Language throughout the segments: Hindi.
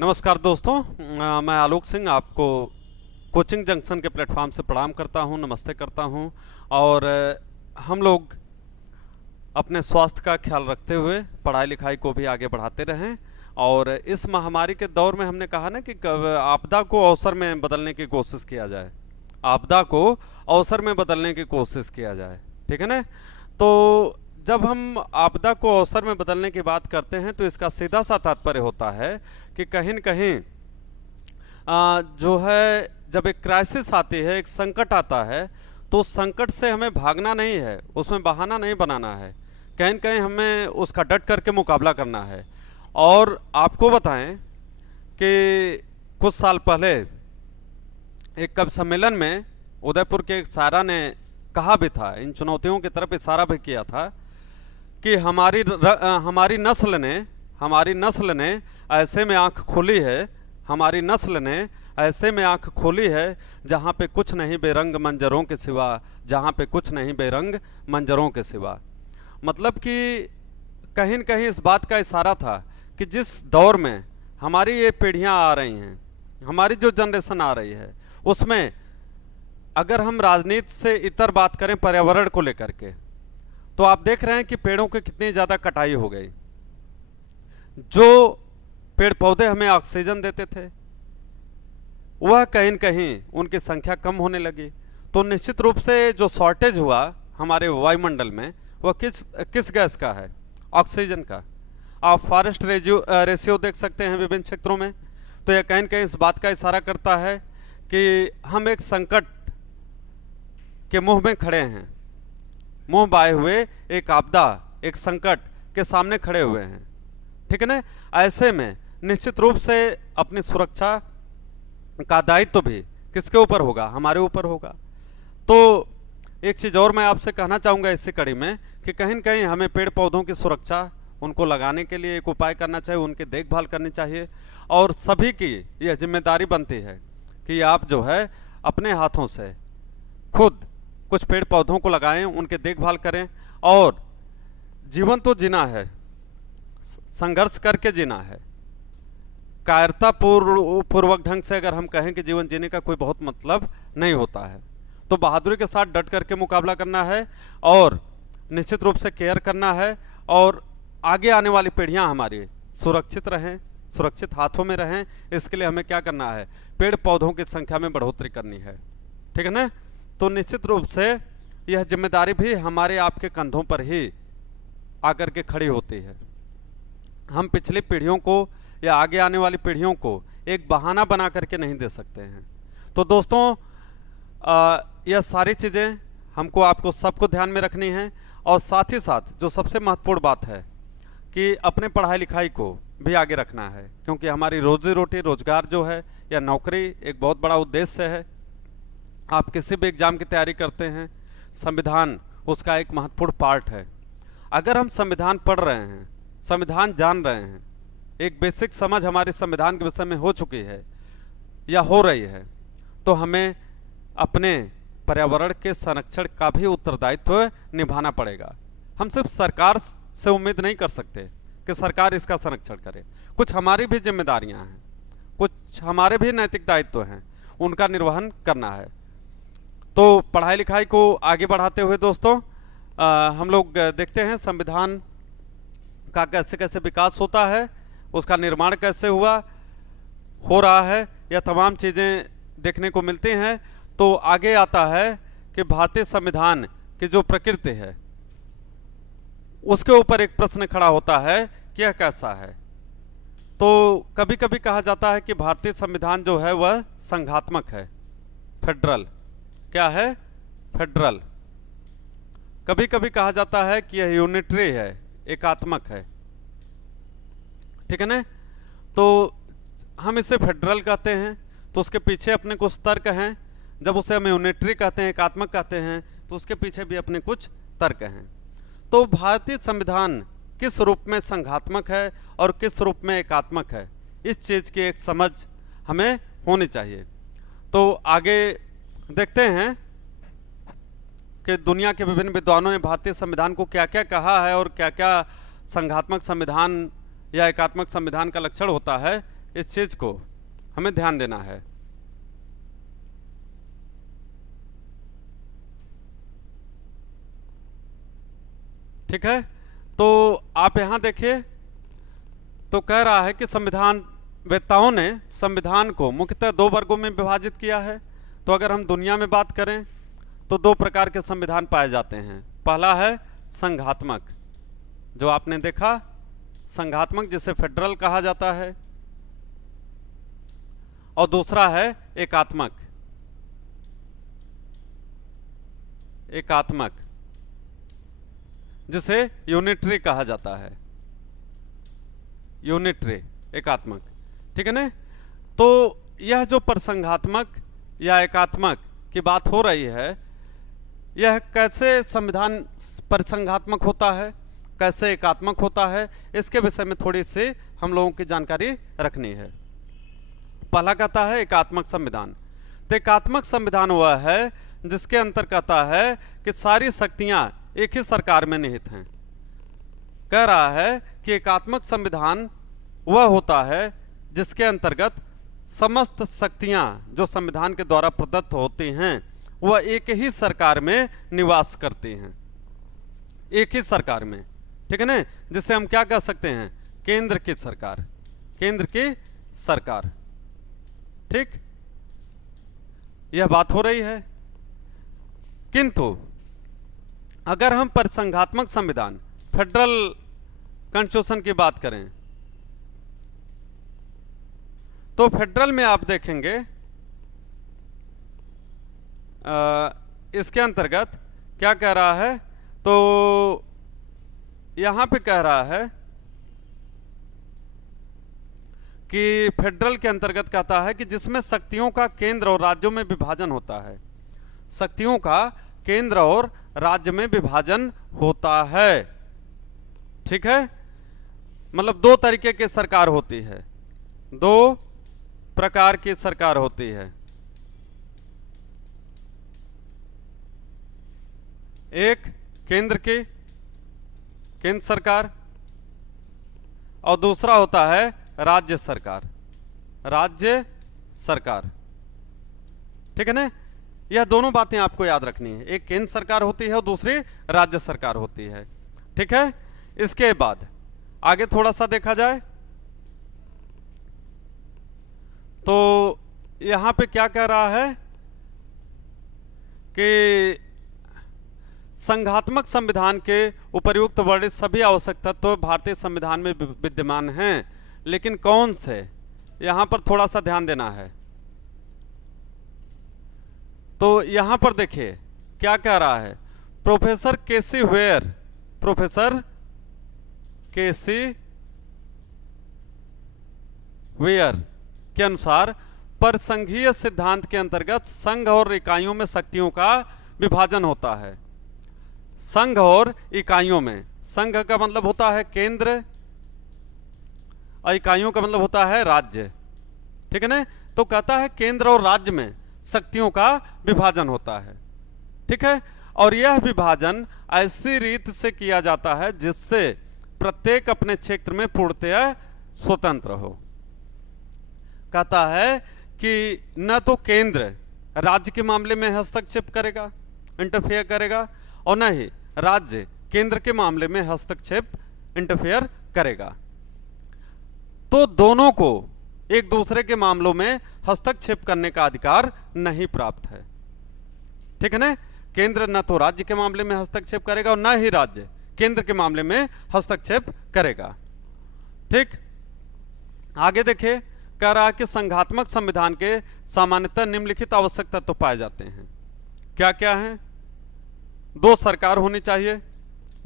नमस्कार दोस्तों। मैं आलोक सिंह आपको कोचिंग जंक्शन के प्लेटफॉर्म से प्रणाम करता हूं, नमस्ते करता हूं। और हम लोग अपने स्वास्थ्य का ख्याल रखते हुए पढ़ाई लिखाई को भी आगे बढ़ाते रहें। और इस महामारी के दौर में हमने कहा ना कि आपदा को अवसर में बदलने की कोशिश किया जाए, आपदा को अवसर में बदलने की कोशिश किया जाए। ठीक है ना। तो जब हम आपदा को अवसर में बदलने की बात करते हैं तो इसका सीधा सा तात्पर्य होता है कि कहीं न कहीं जो है, जब एक क्राइसिस आती है, एक संकट आता है, तो उस संकट से हमें भागना नहीं है, उसमें बहाना नहीं बनाना है। कहीं न कहीं हमें उसका डट करके मुकाबला करना है। और आपको बताएं कि कुछ साल पहले एक कवि सम्मेलन में उदयपुर के एक शायरा ने कहा भी था, इन चुनौतियों की तरफ इशारा भी किया था कि हमारी नस्ल ने ऐसे में आंख खोली है, हमारी नस्ल ने ऐसे में आंख खोली है जहाँ पे कुछ नहीं बेरंग मंजरों के सिवा, जहाँ पे कुछ नहीं बेरंग मंजरों के सिवा। मतलब कि कहीं न कहीं इस बात का इशारा था कि जिस दौर में हमारी ये पीढ़ियाँ आ रही हैं, हमारी जो जनरेशन आ रही है, उसमें अगर हम राजनीति से इतर बात करें पर्यावरण को लेकर के, तो आप देख रहे हैं कि पेड़ों की कितनी ज़्यादा कटाई हो गई। जो पेड़ पौधे हमें ऑक्सीजन देते थे, वह कहीं न कहीं उनकी संख्या कम होने लगी। तो निश्चित रूप से जो शॉर्टेज हुआ हमारे वायुमंडल में, वह किस गैस का है? ऑक्सीजन का। आप फॉरेस्ट रेशियो देख सकते हैं विभिन्न क्षेत्रों में। तो यह कहीं न कहीं इस बात का इशारा करता है कि हम एक संकट के मुंह में खड़े हैं, मुंह बाए हुए एक आपदा, एक संकट के सामने खड़े हुए हैं। ठीक है ना। ऐसे में निश्चित रूप से अपनी सुरक्षा का दायित्व भी किसके ऊपर होगा? हमारे ऊपर होगा। तो एक चीज़ और मैं आपसे कहना चाहूँगा इसी कड़ी में कि कहीं न कहीं हमें पेड़ पौधों की सुरक्षा, उनको लगाने के लिए एक उपाय करना चाहिए, उनकी देखभाल करनी चाहिए। और सभी की यह जिम्मेदारी बनती है कि आप जो है अपने हाथों से खुद कुछ पेड़ पौधों को लगाएं, उनके देखभाल करें। और जीवन तो जीना है, संघर्ष करके जीना है। कायरता पूर्वक ढंग से अगर हम कहें कि जीवन जीने का कोई बहुत मतलब नहीं होता है, तो बहादुरी के साथ डट करके मुकाबला करना है और निश्चित रूप से केयर करना है। और आगे आने वाली पीढ़ियां हमारी सुरक्षित रहें, सुरक्षित हाथों में रहें। इसके लिए हमें क्या करना है? पेड़ पौधों की संख्या में बढ़ोतरी करनी है। ठीक है ना। तो निश्चित रूप से यह जिम्मेदारी भी हमारे आपके कंधों पर ही आकर के खड़ी होती है। हम पिछली पीढ़ियों को या आगे आने वाली पीढ़ियों को एक बहाना बना करके नहीं दे सकते हैं। तो दोस्तों, यह सारी चीज़ें हमको आपको सबको ध्यान में रखनी है। और साथ ही साथ जो सबसे महत्वपूर्ण बात है कि अपने पढ़ाई लिखाई को भी आगे रखना है, क्योंकि हमारी रोजी रोटी, रोजगार जो है या नौकरी एक बहुत बड़ा उद्देश्य है। आप किसी भी एग्जाम की तैयारी करते हैं, संविधान उसका एक महत्वपूर्ण पार्ट है। अगर हम संविधान पढ़ रहे हैं, संविधान जान रहे हैं, एक बेसिक समझ हमारे संविधान के विषय में हो चुकी है या हो रही है, तो हमें अपने पर्यावरण के संरक्षण का भी उत्तरदायित्व निभाना पड़ेगा। हम सिर्फ सरकार से उम्मीद नहीं कर सकते कि सरकार इसका संरक्षण करे। कुछ हमारी भी जिम्मेदारियां हैं, कुछ हमारे भी नैतिक दायित्व हैं, उनका निर्वहन करना है। तो पढ़ाई लिखाई को आगे बढ़ाते हुए दोस्तों, हम लोग देखते हैं संविधान का कैसे कैसे विकास होता है, उसका निर्माण कैसे हुआ, हो रहा है, यह तमाम चीज़ें देखने को मिलती हैं। तो आगे आता है कि भारतीय संविधान की जो प्रकृति है, उसके ऊपर एक प्रश्न खड़ा होता है कि यह कैसा है। तो कभी कभी कहा जाता है कि भारतीय संविधान जो है वह संघात्मक है, फेडरल। क्या है? फेडरल। कभी कभी कहा जाता है कि यह यूनिटरी है, एकात्मक है। ठीक है ना। तो हम इसे फेडरल कहते हैं, तो उसके पीछे अपने कुछ तर्क हैं। जब उसे हम यूनिटरी कहते हैं, एकात्मक कहते हैं, तो उसके पीछे भी अपने कुछ तर्क हैं। तो भारतीय संविधान किस रूप में संघात्मक है और किस रूप में एकात्मक है, इस चीज़ की एक समझ हमें होनी चाहिए। तो आगे देखते हैं कि दुनिया के विभिन्न विद्वानों ने भारतीय संविधान को क्या क्या कहा है और क्या क्या संघात्मक संविधान या एकात्मक संविधान का लक्षण होता है, इस चीज को हमें ध्यान देना है। ठीक है, तो आप यहां देखिए, तो कह रहा है कि संविधान वेत्ताओं ने संविधान को मुख्यतः दो वर्गों में विभाजित किया है। तो अगर हम दुनिया में बात करें तो दो प्रकार के संविधान पाए जाते हैं। पहला है संघात्मक, जो आपने देखा, संघात्मक जिसे फेडरल कहा जाता है, और दूसरा है एकात्मक। एकात्मक जिसे यूनिटरी कहा जाता है, यूनिटरी, एकात्मक। ठीक है ना। तो यह जो परसंघात्मक या एकात्मक की बात हो रही है, यह कैसे संविधान परसंघात्मक होता है, कैसे एकात्मक होता है, इसके विषय में थोड़ी सी हम लोगों की जानकारी रखनी है। पहला कहता है एकात्मक संविधान। तो एकात्मक संविधान वह है जिसके अंतर कहता है कि सारी शक्तियां एक ही सरकार में निहित हैं। कह रहा है कि एकात्मक संविधान वह होता है जिसके अंतर्गत समस्त शक्तियां जो संविधान के द्वारा प्रदत्त होती हैं वह एक ही सरकार में निवास करती हैं, एक ही सरकार में। ठीक है ना, जिसे हम क्या कह सकते हैं, केंद्र की सरकार, केंद्र की सरकार। ठीक, यह बात हो रही है। किंतु अगर हम परिसंघात्मक संविधान, फेडरल कॉन्स्टिट्यूशन की बात करें, तो फेडरल में आप देखेंगे इसके अंतर्गत क्या कह रहा है, तो यहां पे कह रहा है कि फेडरल के अंतर्गत कहता है कि जिसमें शक्तियों का केंद्र और राज्यों में विभाजन होता है। शक्तियों का केंद्र और राज्य में विभाजन होता है। ठीक है, मतलब दो तरीके की सरकार होती है, दो प्रकार की सरकार होती है। एक केंद्र की, केंद्र सरकार, और दूसरा होता है राज्य सरकार, राज्य सरकार। ठीक है ना, यह दोनों बातें आपको याद रखनी है, एक केंद्र सरकार होती है और दूसरी राज्य सरकार होती है। ठीक है, इसके बाद आगे थोड़ा सा देखा जाए तो यहां पे क्या कह रहा है कि संघात्मक संविधान के उपर्युक्त वर्णित सभी आवश्यक तत्व भारतीय संविधान में विद्यमान हैं, लेकिन कौन से, यहां पर थोड़ा सा ध्यान देना है। तो यहां पर देखिए क्या कह रहा है, प्रोफेसर केसी वेयर, प्रोफेसर केसी वेयर के अनुसार परसंघीय सिद्धांत के अंतर्गत संघ और इकाइयों में शक्तियों का विभाजन होता है। संघ और इकाइयों में, संघ का मतलब होता है केंद्र और इकाइयों का मतलब होता है राज्य। ठीक है ना, तो कहता है केंद्र और राज्य में शक्तियों का विभाजन होता है। ठीक है, और यह विभाजन ऐसी रीत से किया जाता है जिससे प्रत्येक अपने क्षेत्र में पूर्णतया स्वतंत्र हो। कहता है कि न तो केंद्र राज्य के मामले में हस्तक्षेप करेगा, इंटरफेयर करेगा, और न ही राज्य केंद्र के मामले में हस्तक्षेप, इंटरफेयर करेगा। तो दोनों को एक दूसरे के मामलों में हस्तक्षेप करने का अधिकार नहीं प्राप्त है। ठीक है ना, केंद्र न तो राज्य के मामले में हस्तक्षेप करेगा और न ही राज्य केंद्र के मामले में हस्तक्षेप करेगा। ठीक, आगे देखिए, कह रहा है कि संघात्मक संविधान के सामान्यतः निम्नलिखित आवश्यक तत्व पाए जाते हैं। क्या क्या हैं, दो सरकार होनी चाहिए,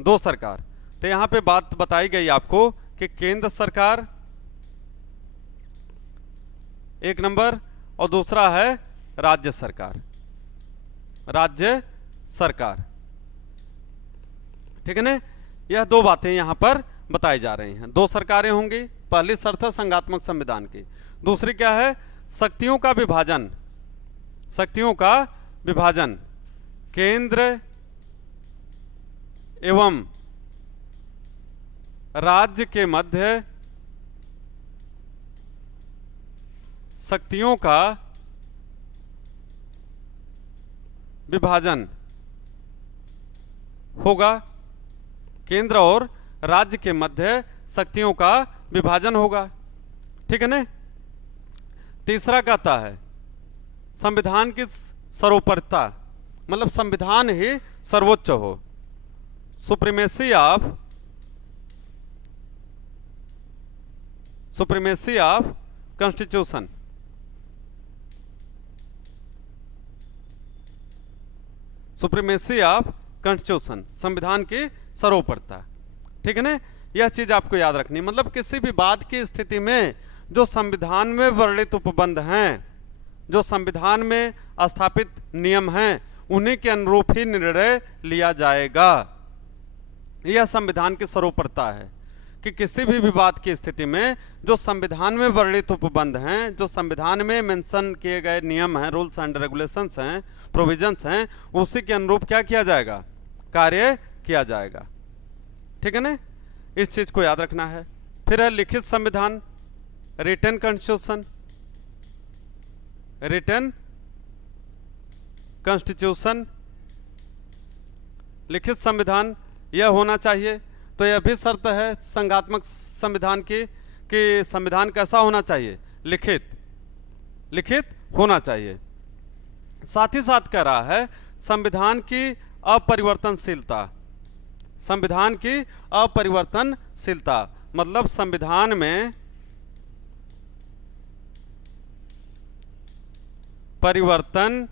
दो सरकार। तो यहां पे बात बताई गई आपको कि केंद्र सरकार एक नंबर, और दूसरा है राज्य सरकार, राज्य सरकार। ठीक है ना, यह दो बातें यहां पर बताई जा रही हैं। दो सरकारें होंगी, पहली शर्त है संघात्मक संविधान की। दूसरी क्या है, शक्तियों का विभाजन, शक्तियों का विभाजन केंद्र एवं राज्य के मध्य शक्तियों का विभाजन होगा, केंद्र और राज्य के मध्य शक्तियों का विभाजन होगा। ठीक है ना। तीसरा कहता है संविधान की सर्वोपरिता, मतलब संविधान ही सर्वोच्च हो, supremacy of constitution. Supremacy of constitution, संविधान की सर्वोपरिता। ठीक है ना। यह चीज आपको याद रखनी, मतलब किसी भी बात की स्थिति में जो संविधान में वर्णित उपबंध हैं, जो संविधान में स्थापित नियम हैं, उन्हीं के अनुरूप ही निर्णय लिया जाएगा। यह संविधान की सर्वोपरिता है कि किसी भी विवाद की स्थिति में जो संविधान में वर्णित उपबंध हैं, जो संविधान में मेंशन किए गए नियम हैं, रूल्स एंड रेगुलेशंस हैं, प्रोविजंस हैं, उसी के अनुरूप क्या किया जाएगा, कार्य किया जाएगा। ठीक है ना। इस चीज को याद रखना है। फिर है लिखित संविधान, रिटन कॉन्स्टिट्यूशन, रिटन कॉन्स्टिट्यूशन, लिखित संविधान यह होना चाहिए। तो यह भी शर्त है संघात्मक संविधान की कि संविधान कैसा होना चाहिए, लिखित होना चाहिए। साथ ही साथ कह रहा है संविधान की अपरिवर्तनशीलता, संविधान की अपरिवर्तनशीलता, मतलब संविधान में परिवर्तन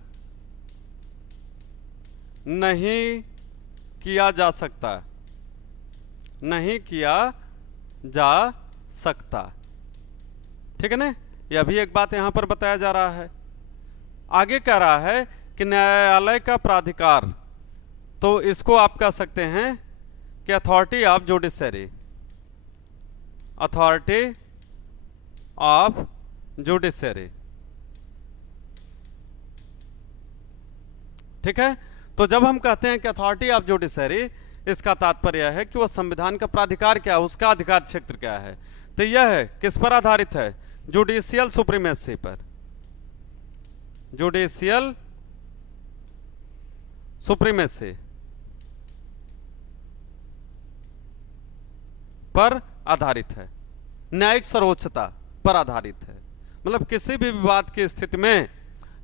नहीं किया जा सकता, नहीं किया जा सकता। ठीक है ना। यह भी एक बात यहां पर बताया जा रहा है। आगे कह रहा है कि न्यायालय का प्राधिकार, तो इसको आप कह सकते हैं कि authority of judiciary, authority of judiciary. ठीक है। तो जब हम कहते हैं कि अथॉरिटी ऑफ जुडिशरी, इसका तात्पर्य है कि वह संविधान का प्राधिकार क्या है, उसका अधिकार क्षेत्र क्या है। तो यह है किस पर आधारित है, जुडिशियल सुप्रीमेसी पर, जुडिशियल सुप्रीमेसी पर आधारित है, न्यायिक सर्वोच्चता पर आधारित है। मतलब किसी भी विवाद की स्थिति में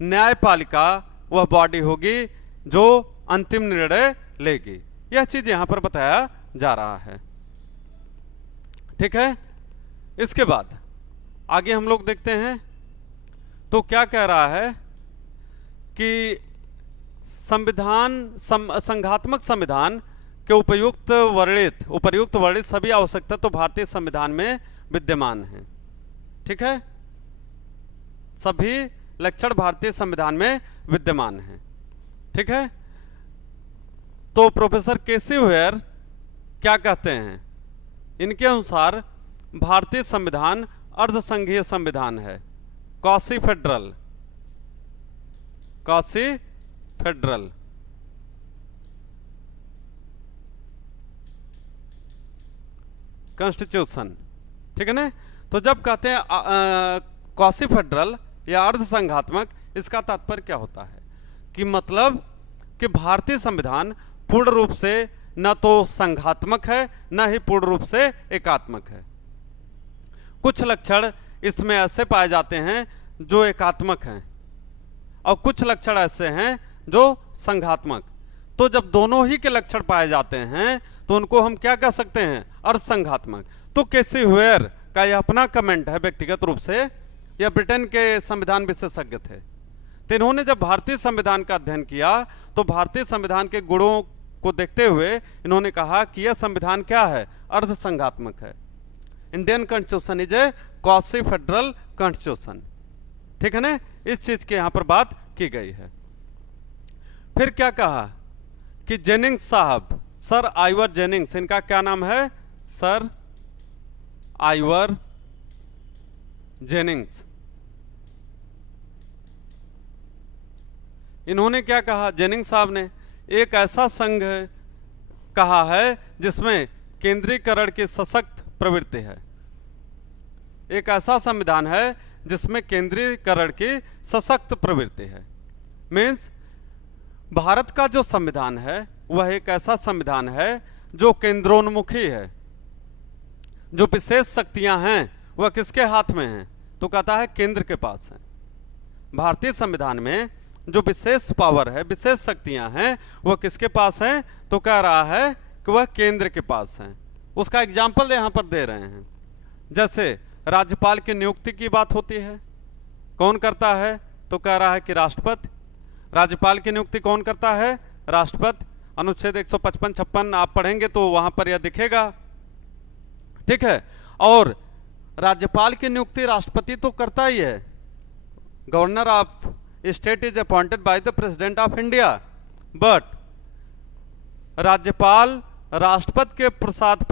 न्यायपालिका वह बॉडी होगी जो अंतिम निर्णय लेगी। यह चीज यहां पर बताया जा रहा है। ठीक है। इसके बाद आगे हम लोग देखते हैं तो क्या कह रहा है कि संविधान संघात्मक संविधान के उपर्युक्त वर्णित सभी आवश्यकता तो भारतीय संविधान में विद्यमान है। ठीक है। सभी लक्षण भारतीय संविधान में विद्यमान है। ठीक है। तो प्रोफेसर केसी वेयर क्या कहते हैं, इनके अनुसार भारतीय संविधान अर्धसंघीय संविधान है, quasi federal, quasi federal. Constitution. ठीक है ना। तो जब कहते हैं क्वासी फेडरल या अर्ध संघात्मक, इसका तात्पर्य क्या होता है कि मतलब कि भारतीय संविधान पूर्ण रूप से न तो संघात्मक है न ही पूर्ण रूप से एकात्मक है। कुछ लक्षण इसमें ऐसे पाए जाते हैं जो एकात्मक हैं और कुछ लक्षण ऐसे हैं जो संघात्मक। तो जब दोनों ही के लक्षण पाए जाते हैं तो उनको हम क्या कह सकते हैं, अर्धसंघात्मक। तो केसी वेयर का यह अपना कमेंट है व्यक्तिगत रूप से, यह ब्रिटेन के संविधान विशेषज्ञ थे। तो इन्होंने जब भारतीय संविधान का अध्ययन किया तो भारतीय संविधान के गुणों को देखते हुए इन्होंने कहा कि यह संविधान क्या है, अर्धसंघात्मक है। Indian constitution is a quasi federal constitution. ठीक है ना। इस चीज के यहां पर बात की गई है। फिर क्या कहा कि जेनिंग्स साहब, सर आइवर जेनिंग्स, इनका क्या नाम है, सर आइवर जेनिंग्स। इन्होंने क्या कहा, जेनिंग्स साहब ने एक ऐसा संघ कहा है जिसमें केंद्रीकरण की सशक्त प्रवृत्ति है। एक ऐसा संविधान है जिसमें केंद्रीकरण की सशक्त प्रवृत्ति है। मीन्स भारत का जो संविधान है वह एक ऐसा संविधान है जो केंद्रोन्मुखी है। जो विशेष शक्तियां हैं वह किसके हाथ में हैं? तो कहता है केंद्र के पास है। भारतीय संविधान में जो विशेष पावर है, विशेष शक्तियां हैं, वह किसके पास हैं? तो कह रहा है कि वह केंद्र के पास हैं। उसका एग्जाम्पल यहां पर दे रहे हैं। जैसे राज्यपाल की नियुक्ति की बात होती है, कौन करता है? तो कह रहा है कि राष्ट्रपति। राज्यपाल की नियुक्ति कौन करता है? राष्ट्रपति। अनुच्छेद 155-56 आप पढ़ेंगे तो वहां पर यह दिखेगा, ठीक है। और राज्यपाल की नियुक्ति राष्ट्रपति तो करता ही है। Governor of state is appointed by the president of India, but राज्यपाल राष्ट्रपति के प्रसाद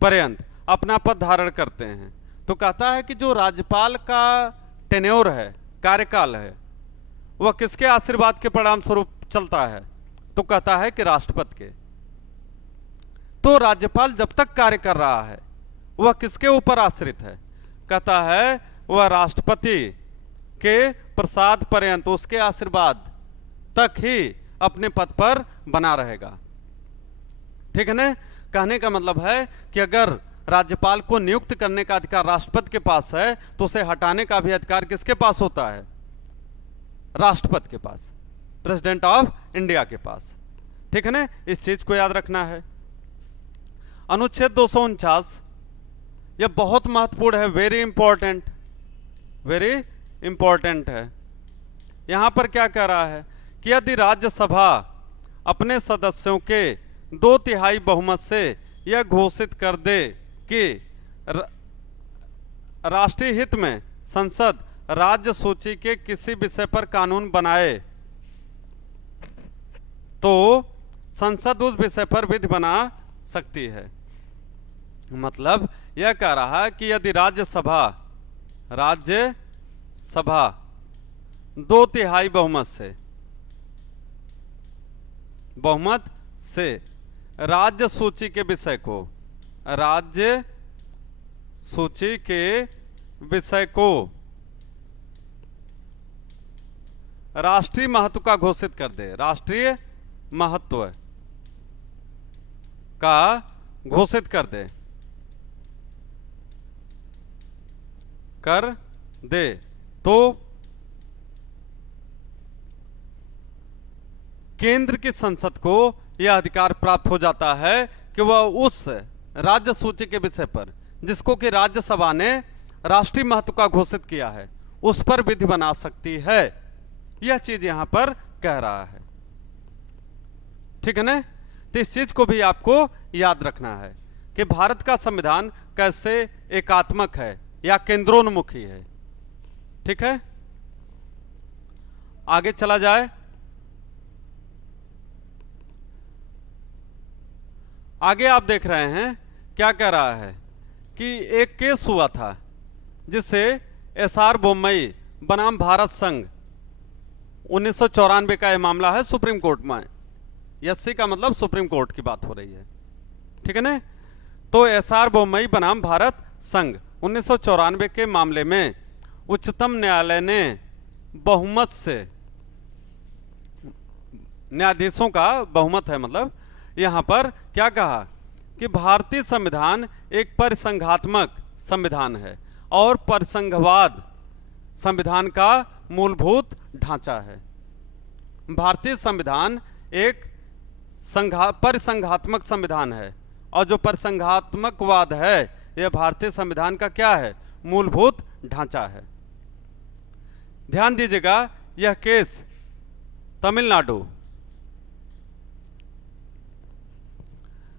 पर्यंत अपना पद धारण करते हैं। तो कहता है कि जो राज्यपाल का टेन्योर है, कार्यकाल है, वह किसके आशीर्वाद के परिणाम स्वरूप चलता है? तो कहता है कि राष्ट्रपति के। तो राज्यपाल जब तक कार्य कर रहा है वह किसके ऊपर आश्रित है? कहता है वह राष्ट्रपति के प्रसाद पर्यंत, उसके आशीर्वाद तक ही अपने पद पर बना रहेगा, ठीक है ना। कहने का मतलब है कि अगर राज्यपाल को नियुक्त करने का अधिकार राष्ट्रपति के पास है तो उसे हटाने का भी अधिकार किसके पास होता है? राष्ट्रपति के पास, प्रेसिडेंट ऑफ इंडिया के पास, ठीक है ना। इस चीज को याद रखना है। अनुच्छेद 249 यह बहुत महत्वपूर्ण है, वेरी इंपॉर्टेंट है। यहां पर क्या कह रहा है कि यदि राज्यसभा अपने सदस्यों के 2/3 बहुमत से यह घोषित कर दे कि राष्ट्रीय हित में संसद राज्य सूची के किसी विषय पर कानून बनाए, तो संसद उस विषय पर विधि बना सकती है। मतलब यह कह रहा है कि यदि राज्यसभा 2/3 बहुमत से राज्य सूची के विषय को राष्ट्रीय महत्व का घोषित कर दे, राष्ट्रीय महत्व का घोषित कर दे तो केंद्र की संसद को यह अधिकार प्राप्त हो जाता है कि वह उस राज्य सूची के विषय पर जिसको कि राज्यसभा ने राष्ट्रीय महत्व का घोषित किया है उस पर विधि बना सकती है। यह चीज यहां पर कह रहा है, ठीक है ना। तो इस चीज को भी आपको याद रखना है कि भारत का संविधान कैसे एकात्मक है या केंद्रोन्मुखी है, ठीक है। आगे चला जाए। आगे आप देख रहे हैं क्या कह रहा है कि एक केस हुआ था जिसे एसआर बोम्मई बनाम भारत संघ 1994 का यह मामला है, सुप्रीम कोर्ट में। एससी का मतलब सुप्रीम कोर्ट की बात हो रही है, ठीक है ना। तो एसआर बोम्मई बनाम भारत संघ 1994 के मामले में उच्चतम न्यायालय ने बहुमत से, न्यायाधीशों का बहुमत है, मतलब यहां पर क्या कहा कि भारतीय संविधान एक परिसंघात्मक संविधान है और परिसंघवाद संविधान का मूलभूत ढांचा है। भारतीय संविधान एक परिसंघात्मक संविधान है और जो परिसंघात्मकवाद है यह भारतीय संविधान का क्या है? मूलभूत ढांचा है। ध्यान दीजिएगा, यह केस तमिलनाडु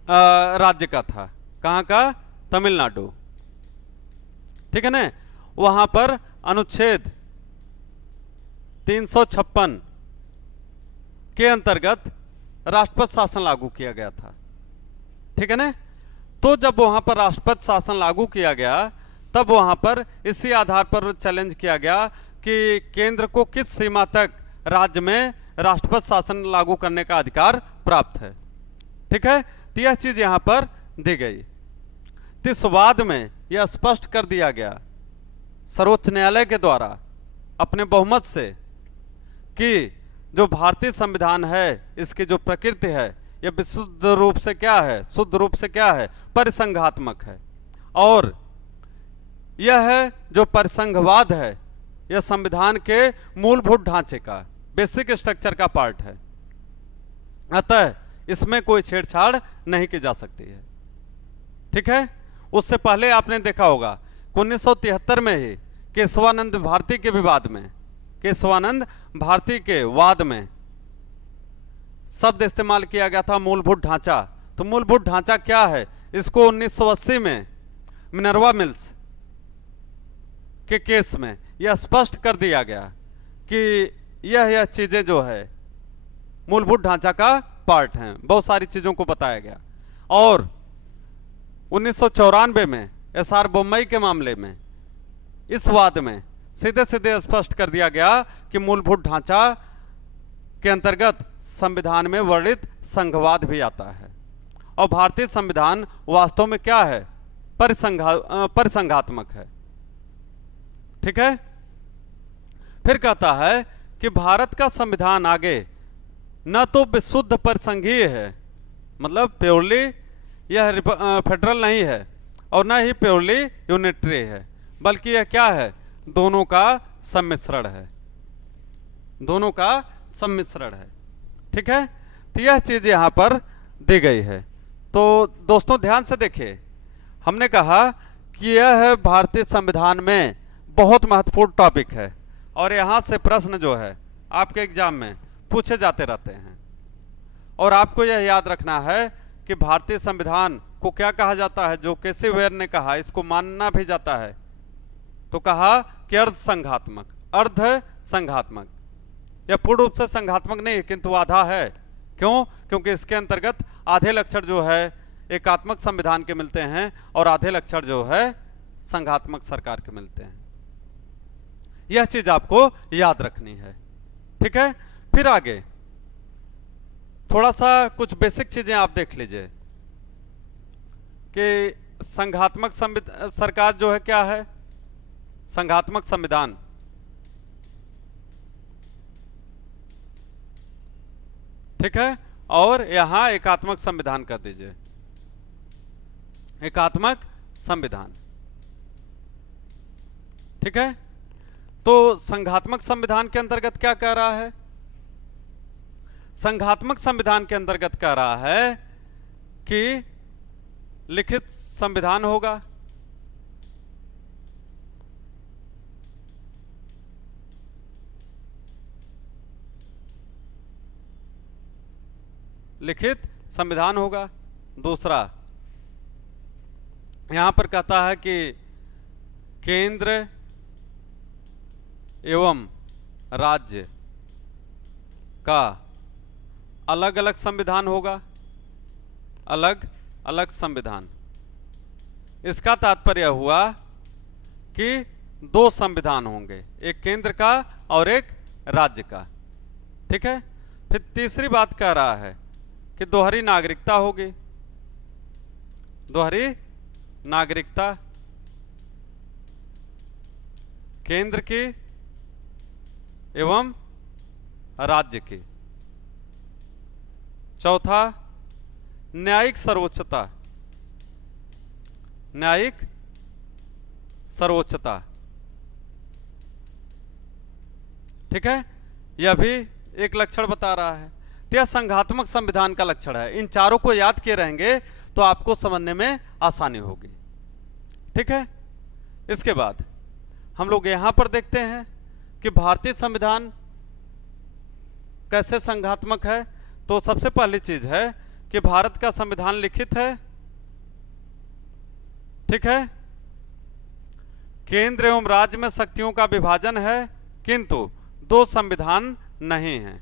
राज्य का था। कहां का? तमिलनाडु, ठीक है ना। वहां पर अनुच्छेद 356 के अंतर्गत राष्ट्रपति शासन लागू किया गया था, ठीक है ना। तो जब वहां पर राष्ट्रपति शासन लागू किया गया तब वहां पर इसी आधार पर चैलेंज किया गया कि केंद्र को किस सीमा तक राज्य में राष्ट्रपति शासन लागू करने का अधिकार प्राप्त है, ठीक है। तो यह चीज यहां पर दी गई। 29वाद में यह स्पष्ट कर दिया गया सर्वोच्च न्यायालय के द्वारा अपने बहुमत से कि जो भारतीय संविधान है इसकी जो प्रकृति है यह विशुद्ध रूप से क्या है, शुद्ध रूप से क्या है, परिसंघात्मक है। और यह है जो परिसंघवाद है यह संविधान के मूलभूत ढांचे का, बेसिक स्ट्रक्चर का पार्ट है। अतः इसमें कोई छेड़छाड़ नहीं की जा सकती है। ठीक है। उससे पहले आपने देखा होगा 1973 में ही केशवानंद भारती के विवाद में, केशवानंद भारती के वाद में शब्द इस्तेमाल किया गया था मूलभूत ढांचा। तो मूलभूत ढांचा क्या है, इसको 1980 में मिनर्वा मिल्स के केस में यह स्पष्ट कर दिया गया कि यह चीजें जो है मूलभूत ढांचा का पार्ट हैं। बहुत सारी चीजों को बताया गया। और 1994 में एसआर बोम्मई के मामले में इस वाद में सीधे सीधे स्पष्ट कर दिया गया कि मूलभूत ढांचा के अंतर्गत संविधान में वर्णित संघवाद भी आता है। और भारतीय संविधान वास्तव में क्या है, परिसंघात्मक है। ठीक है। फिर कहता है कि भारत का संविधान आगे न तो विशुद्ध परिसंघीय है, मतलब प्योरली यह फेडरल नहीं है, और न ही प्योरली यूनिटरी है, बल्कि यह क्या है, दोनों का सम्मिश्रण है, दोनों का सम्मिश्रण है। ठीक है। तो यह चीज यहां पर दी गई है। तो दोस्तों ध्यान से देखिए, हमने कहा कि यह है भारतीय संविधान में बहुत महत्वपूर्ण टॉपिक है और यहां से प्रश्न जो है आपके एग्जाम में पूछे जाते रहते हैं। और आपको यह याद रखना है कि भारतीय संविधान को क्या कहा जाता है, जो केसी वेयर ने कहा, इसको मानना भी जाता है। तो कहा कि अर्ध संघात्मक, अर्ध संघात्मक। यह पूर्ण रूप से संघात्मक नहीं है, किंतु आधा है। क्यों? क्योंकि इसके अंतर्गत आधे लक्षण जो है एकात्मक संविधान के मिलते हैं और आधे लक्षण जो है संघात्मक सरकार के मिलते हैं। यह चीज आपको याद रखनी है। ठीक है। फिर आगे थोड़ा सा कुछ बेसिक चीजें आप देख लीजिए कि संघात्मक सरकार जो है क्या है, संघात्मक संविधान। ठीक है। और यहां एकात्मक संविधान कर दीजिए, एकात्मक संविधान। ठीक है। तो संघात्मक संविधान के अंतर्गत क्या कह रहा है, संघात्मक संविधान के अंतर्गत कह रहा है कि लिखित संविधान होगा, लिखित संविधान होगा। दूसरा यहां पर कहता है कि केंद्र एवं राज्य का अलग अलग संविधान होगा, अलग अलग संविधान। इसका तात्पर्य हुआ कि दो संविधान होंगे, एक केंद्र का और एक राज्य का। ठीक है। फिर तीसरी बात कह रहा है कि दोहरी नागरिकता होगी, दोहरी नागरिकता केंद्र की एवं राज्य की। चौथा न्यायिक सर्वोच्चता, न्यायिक सर्वोच्चता। ठीक है। यह भी एक लक्षण बता रहा है। तो यह संघात्मक संविधान का लक्षण है। इन चारों को याद किए रहेंगे तो आपको समझने में आसानी होगी। ठीक है। इसके बाद हम लोग यहां पर देखते हैं कि भारतीय संविधान कैसे संघात्मक है। तो सबसे पहली चीज है कि भारत का संविधान लिखित है। ठीक है। केंद्र एवं राज्य में शक्तियों का विभाजन है, किंतु दो संविधान नहीं है,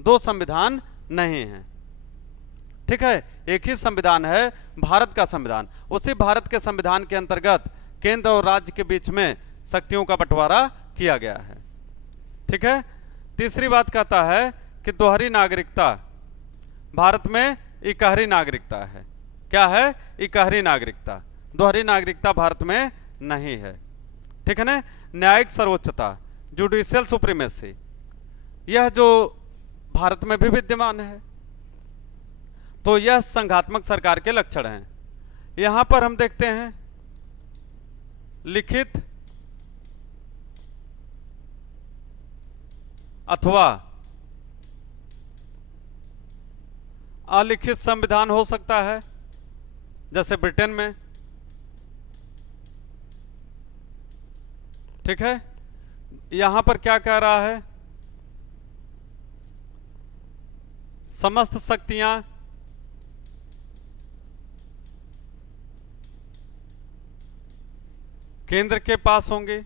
दो संविधान नहीं है। ठीक है। एक ही संविधान है, भारत का संविधान। उसी भारत के संविधान के अंतर्गत केंद्र और राज्य के बीच में शक्तियों का बंटवारा किया गया है। ठीक है। तीसरी बात कहता है कि दोहरी नागरिकता, भारत में इकहरी नागरिकता है। क्या है? इकहरी नागरिकता। दोहरी नागरिकता भारत में नहीं है। ठीक है ना। न्यायिक सर्वोच्चता, जुडिशियल सुप्रीमेसी, यह जो भारत में भी विद्यमान है। तो यह संघात्मक सरकार के लक्षण हैं। यहां पर हम देखते हैं लिखित अथवा अलिखित संविधान हो सकता है, जैसे ब्रिटेन में। ठीक है। यहां पर क्या कह रहा है, समस्त शक्तियां केंद्र के पास होंगे,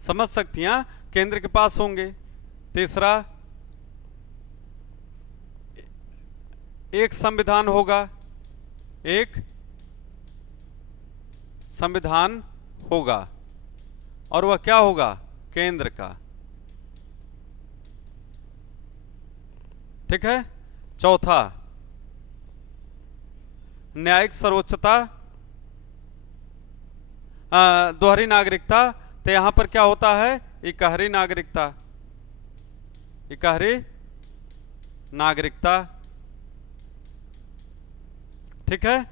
समस्त शक्तियां केंद्र के पास होंगे। तीसरा, एक संविधान होगा, एक संविधान होगा, और वह क्या होगा, केंद्र का। ठीक है। चौथा, न्यायिक सर्वोच्चता, दोहरी नागरिकता। तो यहां पर क्या होता है, इकहरी नागरिकता, इकहरी नागरिकता। ठीक है।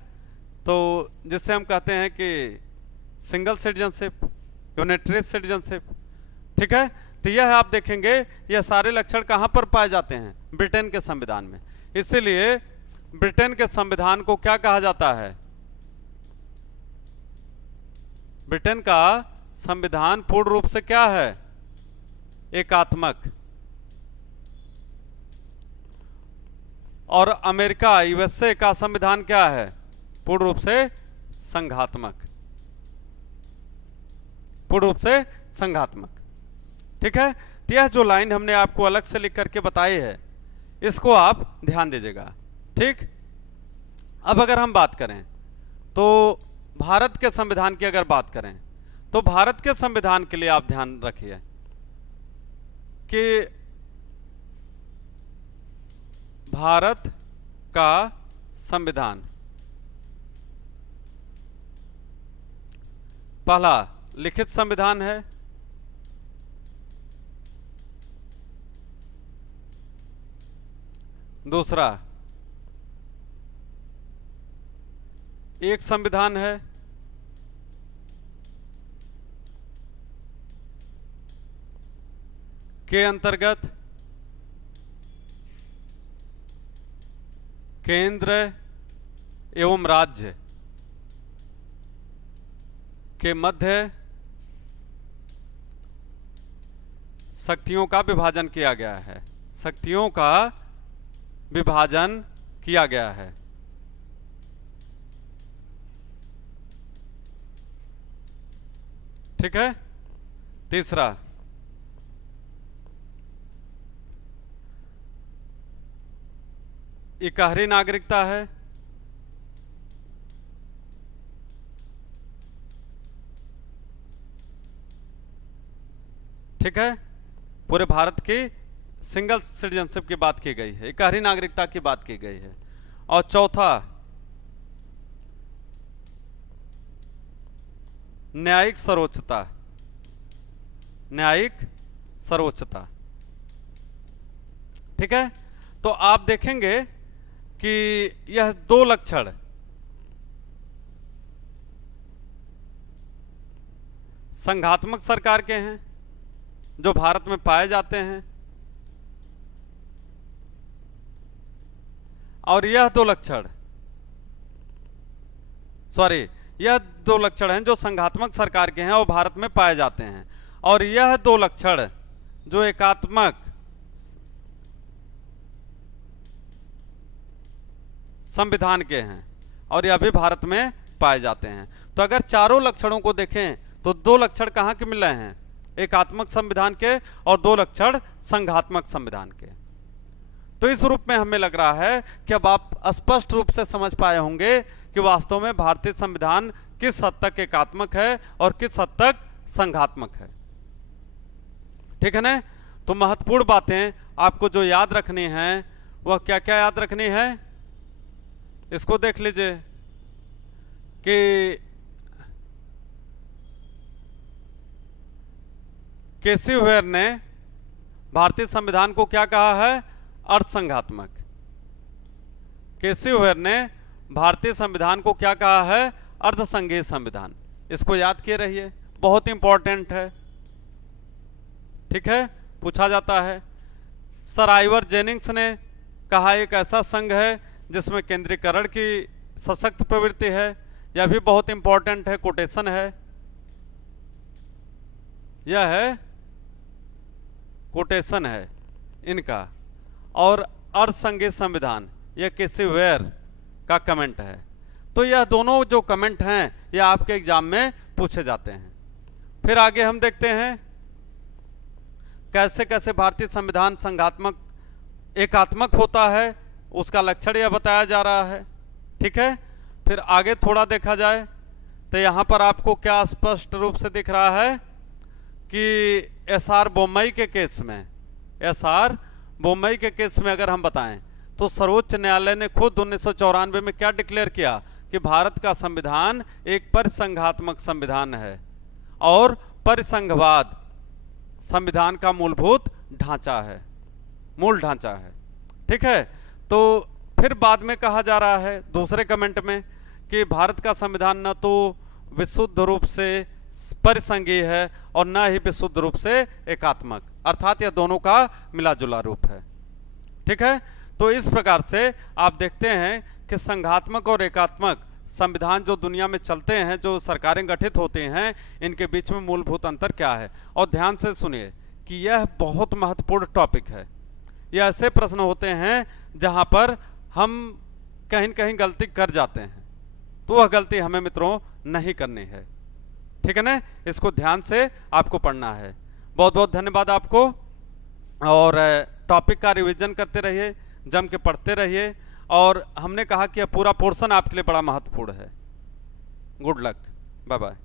तो जिससे हम कहते हैं कि सिंगल सिटीजनशिप, यूनिटरी सिटीजनशिप। ठीक है। तो यह आप देखेंगे, यह सारे लक्षण कहां पर पाए जाते हैं, ब्रिटेन के संविधान में। इसीलिए ब्रिटेन के संविधान को क्या कहा जाता है, ब्रिटेन का संविधान पूर्ण रूप से क्या है, एकात्मक। और अमेरिका, यूएसए का संविधान क्या है, पूर्ण रूप से संघात्मक, पूर्ण रूप से संघात्मक। ठीक है। तो यह जो लाइन हमने आपको अलग से लिख करके बताई है, इसको आप ध्यान दीजिएगा। ठीक। अब अगर हम बात करें तो भारत के संविधान की अगर बात करें तो भारत के संविधान के लिए आप ध्यान रखिए कि भारत का संविधान, पहला लिखित संविधान है, दूसरा एक संविधान है, के अंतर्गत केंद्र एवं राज्य के मध्य शक्तियों का विभाजन किया गया है, शक्तियों का विभाजन किया गया है। ठीक है। तीसरा, इकहरी नागरिकता है। ठीक है। पूरे भारत की सिंगल सिटीजनशिप की बात की गई है, इकहरी नागरिकता की बात की गई है। और चौथा, न्यायिक सर्वोच्चता, न्यायिक सर्वोच्चता। ठीक है। तो आप देखेंगे कि यह दो लक्षण संघात्मक सरकार के हैं जो भारत में पाए जाते हैं, और यह दो लक्षण हैं जो संघात्मक सरकार के हैं और भारत में पाए जाते हैं। और यह दो लक्षण जो एकात्मक संविधान के हैं और यह भी भारत में पाए जाते हैं। तो अगर चारों लक्षणों को देखें तो दो लक्षण कहां के मिल रहे हैं, एकात्मक संविधान के, और दो लक्षण संघात्मक संविधान के। तो इस रूप में हमें लग रहा है कि अब आप स्पष्ट रूप से समझ पाए होंगे कि वास्तव में भारतीय संविधान किस हद तक एकात्मक है और किस हद तक संघात्मक है। ठीक है ना। तो महत्वपूर्ण बातें आपको जो याद रखनी हैं वह क्या क्या याद रखनी है, इसको देख लीजिए कि केसी हुएर ने भारतीय संविधान को क्या कहा है, अर्थसंघात्मक। केसी हुएर ने भारतीय संविधान को क्या कहा है, अर्धसंघीय संविधान। इसको याद किए रहिए, बहुत इंपॉर्टेंट है, ठीक है, पूछा जाता है। सर आइवर जेनिंग्स ने कहा एक ऐसा संघ है जिसमें केंद्रीकरण की सशक्त प्रवृत्ति है, यह भी बहुत इंपॉर्टेंट है, कोटेशन है, यह है कोटेशन है इनका। और अर्धसंघीय संविधान, यह केसी हुएर का कमेंट है। तो यह दोनों जो कमेंट हैं यह आपके एग्जाम में पूछे जाते हैं। फिर आगे हम देखते हैं कैसे कैसे भारतीय संविधान संघात्मक एकात्मक होता है, उसका लक्षण यह बताया जा रहा है, ठीक है। फिर आगे थोड़ा देखा जाए तो यहाँ पर आपको क्या स्पष्ट रूप से दिख रहा है कि एसआर बोम्मई के केस में, एसआर बोम्मई के केस में अगर हम बताएं तो सर्वोच्च न्यायालय ने खुद 1994 में क्या डिक्लेयर किया कि भारत का संविधान एक परिसंघात्मक संविधान है और परिसंघवाद संविधान का मूलभूत ढांचा है, मूल ढांचा है, ठीक है। तो फिर बाद में कहा जा रहा है दूसरे कमेंट में कि भारत का संविधान न तो विशुद्ध रूप से परिसंघीय है और न ही विशुद्ध रूप से एकात्मक, अर्थात यह दोनों का मिला जुला रूप है, ठीक है। तो इस प्रकार से आप देखते हैं कि संघात्मक और एकात्मक संविधान जो दुनिया में चलते हैं, जो सरकारें गठित होते हैं, इनके बीच में मूलभूत अंतर क्या है। और ध्यान से सुनिए कि यह बहुत महत्वपूर्ण टॉपिक है। यह ऐसे प्रश्न होते हैं जहां पर हम कहीं न कहीं गलती कर जाते हैं, तो वह गलती हमें मित्रों नहीं करनी है, ठीक है ना। इसको ध्यान से आपको पढ़ना है। बहुत बहुत धन्यवाद आपको, और टॉपिक का रिवीजन करते रहिए, जम के पढ़ते रहिए। और हमने कहा कि यह पूरा पोर्शन आपके लिए बड़ा महत्वपूर्ण है। Good luck, bye bye.